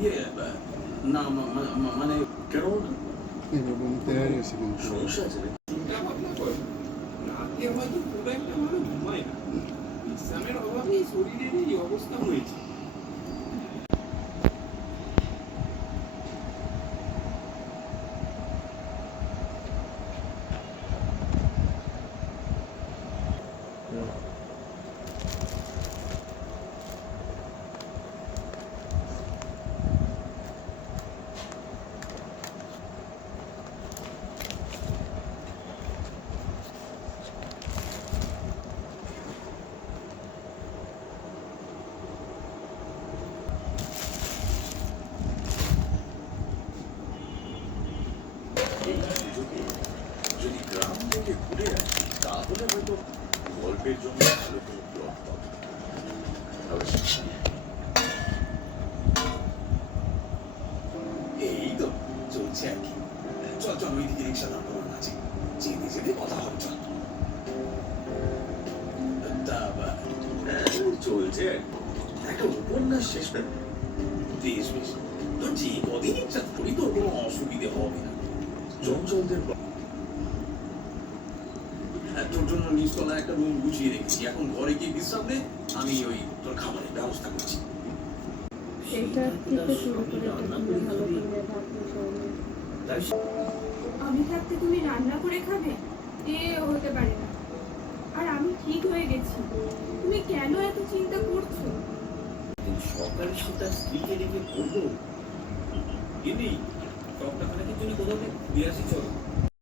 ইয়ে না মানে কেন এরকম তৈরি হয়েছে কিন্তু সমস্যা আছে নাকি? চিন্তা ভাবনা কর, রাতে হয়তো খুব একটা ভালো ঘুমায় না, বিশ্রামের অভাবেই শরীরের এই অবস্থা হয়েছে। এই সুযোগে যদি গ্রাম থেকে ঘুরে আসি তাহলে হয়তো গল্পের জন্য ভালো কোনো প্লট পাবো। তবে এই তো চলছে আর কি। চল চল ওইদিকে রিক্সা দাম করানো আছে, যেতে যেতে কথা হবে। চল তা চলছে আর কি। একটা উপন্যাস শেষ করে বেশ বেশ তোর যে কদিন ইচ্ছা করি তোর কোনো অসুবিধে হবে না। চঞ্চলদের তোর জন্য নিচতলা একটা রুম গুছিয়ে রেখেছি, এখন ঘরে গিয়ে বিশ্রাম নে, আমি ওই তোর খাবারের ব্যবস্থা করছি। এটা থেকে শুরু করে তুমি ভালো করে ভাবতে চাও। আমি থাকতে তুমি রান্না করে খাবে? এ হতে পারে না। আর আমি ঠিক হয়ে গেছি, তুমি কেন এত চিন্তা করছো? সকালে সে তার স্ত্রীকে ডেকে বললো, কিন্তু সপ্তাহখানেকের জন্য কোথাও ঘুরে আসি চলো।